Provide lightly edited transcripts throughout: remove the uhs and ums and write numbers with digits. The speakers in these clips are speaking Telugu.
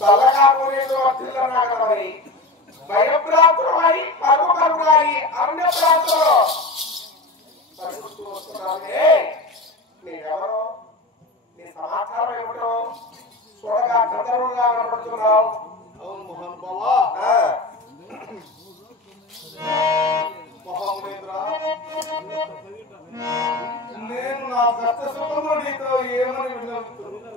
చల్లగా పోలేదు వర్తిల్లా కదా మరి భయప్రాంతమై పర్వపరుగాయి అరణ్య ప్రాంతంలో పరుగుతూ వస్తున్నానే నీవెవరో నీ సమాచారం ఏమిటో చూడగా గంధర్వులుగా కనబడుతున్నావు. అవును మోహన్ బావా మహామునేంద్ర నేను నా కష్ట సుఖము నీతో ఏమని విన్నవిస్తున్నాను.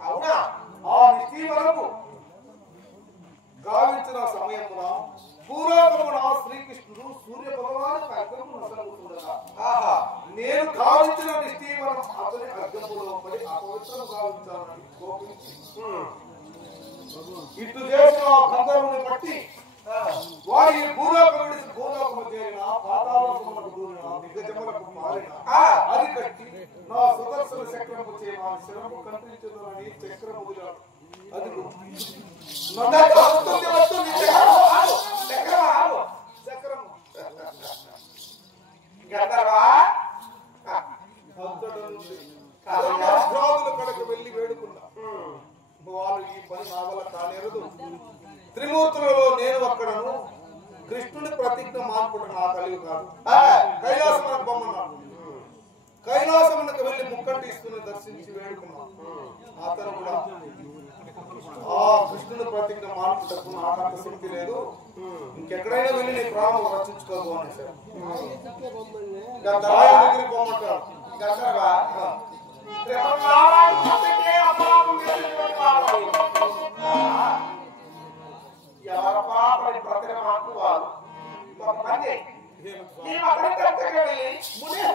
అవునా ఆ నిశ్చీవనకు గావించిన సమయమున పూర్వకమున శ్రీకృష్ణుడు సూర్య భగవాను అర్ఘము నసలుతుండగా నేను గావించిన నిశ్చీవనం అతని అర్ఘములో పడి అపవిత్రం గావించాలని కోపించి ఇటు చేసిన గంధర్వుని బట్టి వారి భూలోకం విడిచి భూలోకము చేరిన పాతాళమునకు దూరిన దిగ్గజములకు మారిన అది కట్టి నా సుదర్శన చక్రము చేయమా శిరము కంపించుదని చక్రము అది చక్రము కడకు వెళ్ళి వేడుకున్నా వాళ్ళు ఈ పని నా వల్ల కానేరదు. త్రిమూర్తులలో నేను ఒక్కడను కృష్ణుడి ప్రతిజ్ఞ మార్పుడు నా కలిగి కాదు. కైలాసమునకు బొమ్మన్నాడు. కైలాసమునకు వెళ్లి ముక్కంటిస్తుని దర్శించి వేడుకున్నాను. అతను కూడా ఆ కృష్ణుడి ప్రతిజ్ఞ మార్పుటకు నాకు అంత శక్తి లేదు, ఇంకెక్కడైనా వెళ్ళి నీ ప్రాణం రక్షించుకోదు అనేసారు. దగ్గరికి పోమంటారు. ఎవరు పాపని ప్రతిన మాకు వారు ఒక పని మునేశ్వర